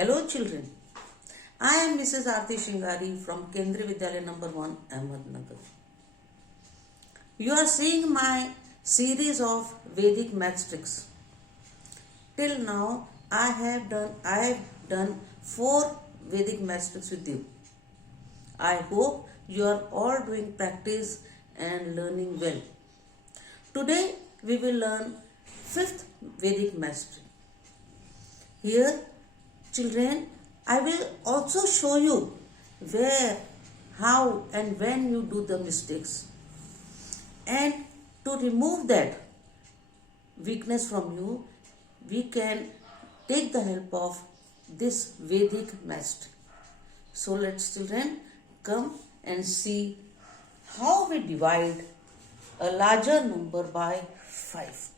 Hello children, I am Mrs. Aarti Shingari from Kendriya Vidyalaya number 1 Ahmednagar. You are seeing my series of Vedic maths tricks. Till now I have done 4 Vedic maths tricks with you. I hope you are all doing practice and learning well. Today we will learn 5th Vedic maths trick. Here children, I will also show you where, how and when you do the mistakes. And to remove that weakness from you, we can take the help of this Vedic maths trick. So let's children come and see how we divide a larger number by 5.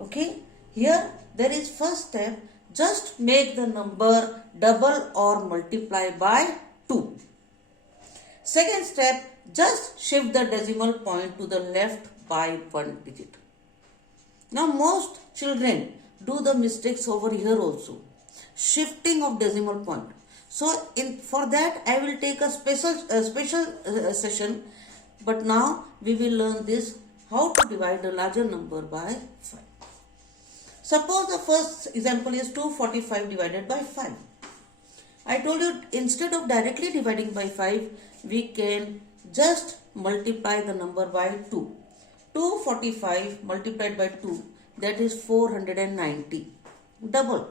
Okay, here there is first step. Just make the number double or multiply by 2. Second step, just shift the decimal point to the left by 1 digit. Now most children do the mistakes over here also. Shifting of decimal point. So for that I will take a special session. But now we will learn this, how to divide a larger number by 5. Suppose the first example is 245 divided by 5. I told you instead of directly dividing by 5, we can just multiply the number by 2. 245 multiplied by 2, that is 490. Double.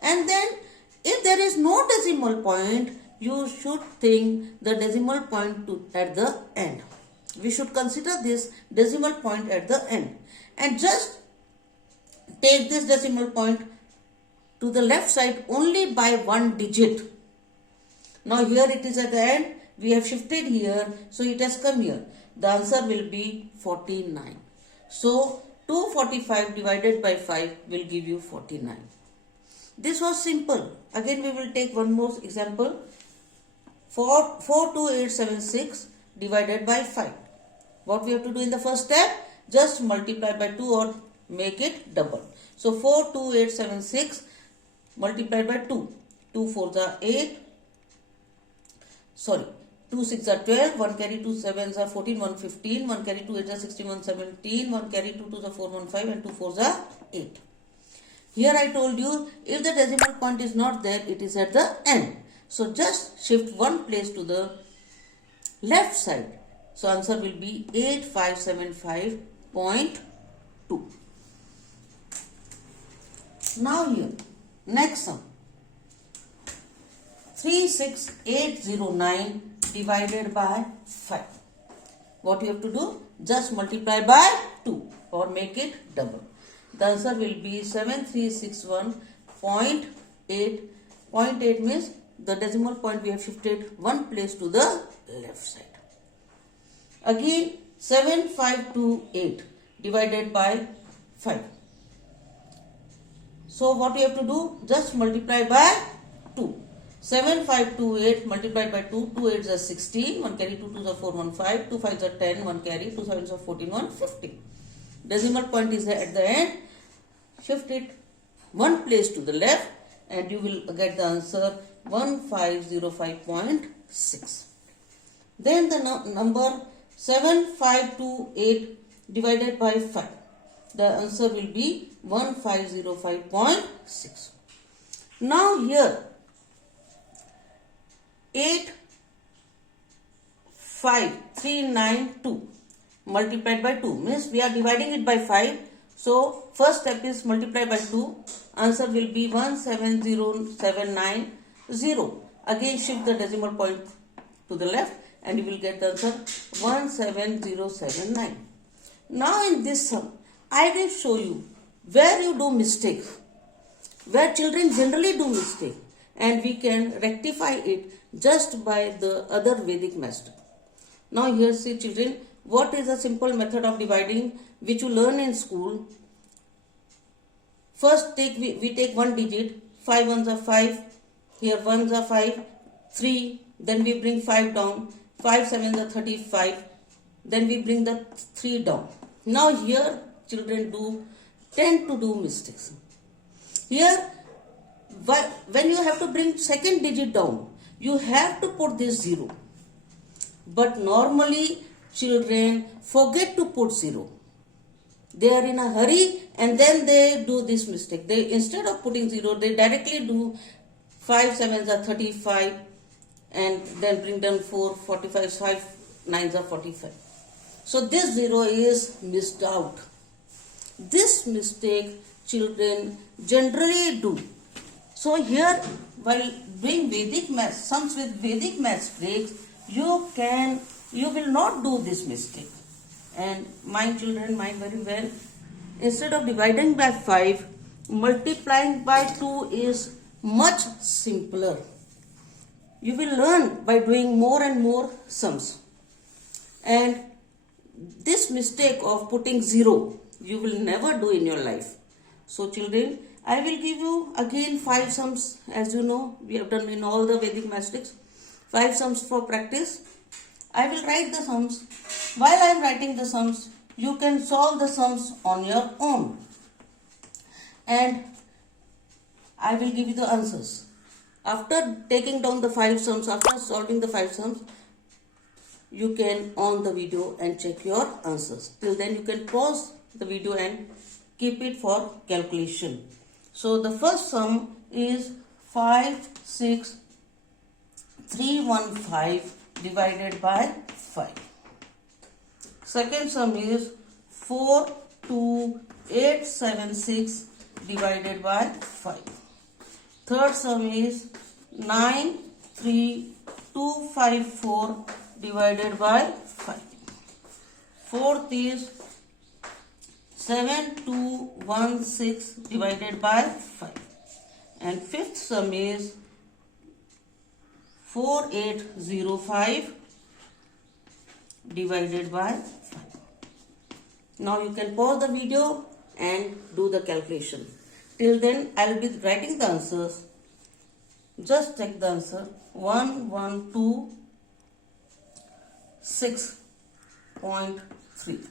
And then if there is no decimal point, you should think the decimal point at the end. We should consider this decimal point at the end. And just take this decimal point to the left side only by 1 digit. Now here it is at the end. We have shifted here. So it has come here. The answer will be 49. So 245 divided by 5 will give you 49. This was simple. Again we will take one more example. 42876 divided by 5. What we have to do in the first step? Just multiply by 2 or make it double. So 42876 multiplied by 2. 2 4s are 8. 2 6 are 12. 1 carry 2 7s are 14. 1 15. 1 carry 2 8s are 16. 1 17. 1 carry 2 2s are 4 1 5 and 2 4s are 8. Here I told you if the decimal point is not there, it is at the end. So just shift one place to the left side. So answer will be 8575.2. Now here, next sum. 36809 divided by 5. What you have to do? Just multiply by 2 or make it double. The answer will be 7361.8. 0.8 means the decimal point we have shifted one place to the left side. Again 7528 divided by 5. So what we have to do? Just multiply by 2. 7528 multiplied by 2. 2 8s are 16. 1 carry 2 2s are 4 1 5. 2 5s are 10. 1 carry 2 7s are 14 1 15. Decimal point is at the end. Shift it one place to the left and you will get the answer 1505.6. Then the number 7528 divided by 5. The answer will be 1505.6. Now here 85392 multiplied by 2 means we are dividing it by 5. So first step is multiply by 2. Answer will be 17079. Again shift the decimal point to the left and you will get the answer 17079. Now in this sum, I will show you where you do mistake, where children generally do mistake, and we can rectify it just by the other Vedic method. Now here see children, what is a simple method of dividing which you learn in school. First we take one digit, 5 ones are 5, here ones are 5, 3, then we bring 5 down, 5 sevens are 35, then we bring the 3 down. Now here children tend to do mistakes. Here when you have to bring second digit down, you have to put this 0. But normally children forget to put 0. They are in a hurry and then they do this mistake. They, instead of putting 0, they directly do 5 7s are 35 and then bring down 4, 45, 5 9s are 45. So this 0 is missed out. This mistake children generally do. So here, while doing Vedic math, sums with Vedic math tricks, you will not do this mistake. And mind children, mind very well. Instead of dividing by 5, multiplying by 2 is much simpler. You will learn by doing more and more sums. And this mistake of putting 0, you will never do in your life. So children, I will give you again 5 sums. As you know, we have done in all the Vedic mathematics. 5 sums for practice. I will write the sums. While I am writing the sums, you can solve the sums on your own. And I will give you the answers. After taking down the 5 sums, after solving the 5 sums, you can on the video and check your answers. Till then, you can pause the video and keep it for calculation. So the first sum is 56315 divided by 5. Second sum is 42876 divided by 5. Third sum is 93254 divided by 5. Fourth is 7216 divided by 5. And fifth sum is 4805 divided by 5. Now you can pause the video and do the calculation. Till then, I will be writing the answers. Just check the answer. 1126.3.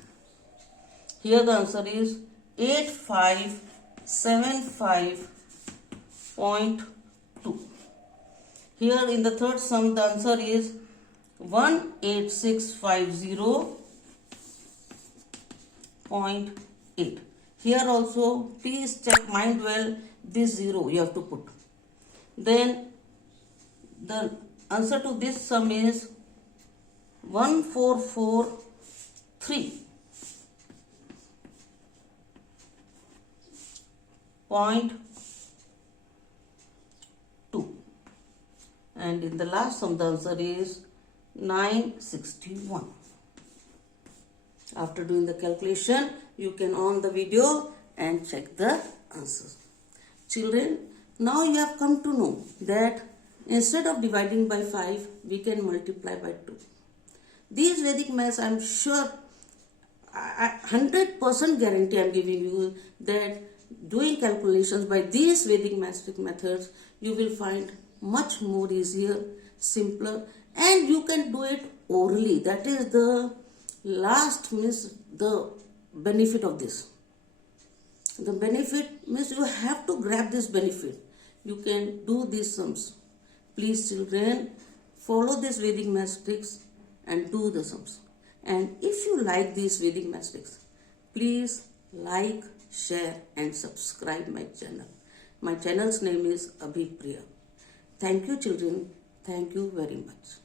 Here the answer is 8575.2. Here in the third sum, the answer is 18650.8. Here also, please check, mind well, this 0 you have to put. Then the answer to this sum is 1443.2. And in the last sum, the answer is 961. After doing the calculation, you can on the video and check the answers. Children, now you have come to know that instead of dividing by 5, we can multiply by 2. These Vedic maths, I am sure, 100% guarantee I am giving you that doing calculations by these Vedic mathematics methods, you will find much more easier, simpler, and you can do it orally. That is the last means the benefit of this. The benefit means you have to grab this benefit. You can do these sums. Please children, follow this Vedic mathematics and do the sums. And if you like these Vedic mathematics, please like, share and subscribe my channel. My channel's name is Abhipriya. Thank you children. Thank you very much.